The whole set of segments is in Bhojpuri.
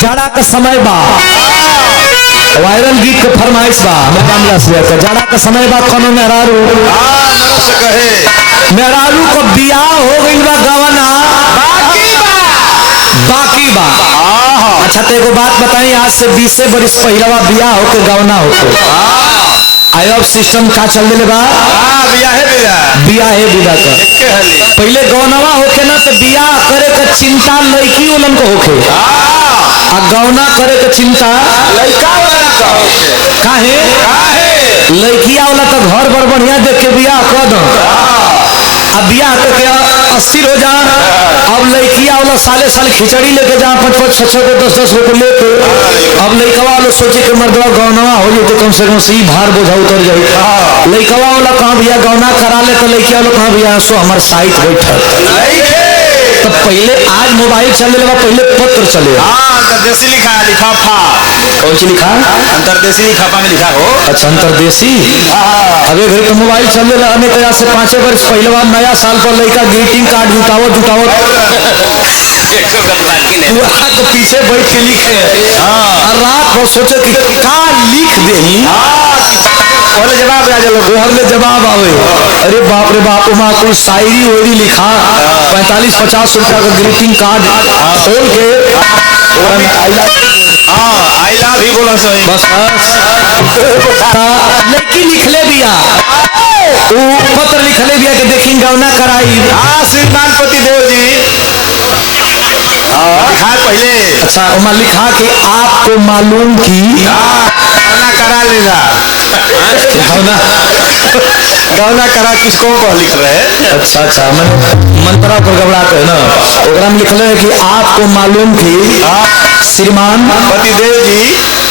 जाड़ा का समय बा, वायरल गीत के फरमाइश बा, मैं मामला से जाड़ा का समय बा, कोनो मेहरारू मेहरारू को बियाह हो गई बा, गवना बाकी बा। अच्छा तो एगो बात बताई, आज से 20 बरिस पहलवा बियाह होके गवना होके आयोग सिस्टम का चल दिले बा, बियाह विदा का पहले गौनवा होके ना तो बियाह करे के चिंता लड़की उलन को होके, आ गौना करे के चिंता लड़का काहे लड़किया वाला तो घर बर बढ़िया देख के बियाह कर दो, अब बियाह करके अस्थिर हो जा। अब लड़किया वाला साले साल खिचड़ी लेके जा, 5-5, 6-6, 10-10 रुपये लेके, अब लड़कवा वाला सोचे कि मर्दवा गौनवा हो जाए तो कम से कम सही भार बोझा उतर जाए। लड़कवा वाला कहाँ भैया गौना करा ले, तो लड़किया वाला कहाँ भैया सो हमारे साइट बैठा। तो पहले आज मोबाइल चले लगा, पहले पत्र चले। अंतरदेशी लिखा है, लिफाफा कौन सी लिखा? अंतरदेशी लिफाफा में लिखा हो। अच्छा अंतरदेशी। अबे घर तो मोबाइल चले रहने तो से 5 वर्ष पहले बार नया साल पर लड़का ग्रीटिंग कार्ड जुटावो तो पीछे बैठ के लिखे, रात भर सोचे कि का लिख दे, जवाब आ जाए, घर में जवाब आवे। अरे बाप रे बाप, वहाँ कोई शायरी वोरी लिखा, 45-50 रुपया का ग्रीटिंग कार्ड खोल के आई लव ही बोला सही बस लड़की लिखले बिया, पत्र लिखले बिया के देखी गौना कराई। श्रीमान पतिदेव जी लिखा पहले। अच्छा वहाँ लिखा कि आपको मालूम की गौना करा लेगा, गौना करा किसको पर लिख रहे हैं। अच्छा अच्छा मंत्रा पर घबराते है ना, प्रोग्राम लिख रहे कि आपको मालूम की श्रीमान पतिदेव जी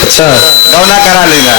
अच्छा गौना करा लेगा।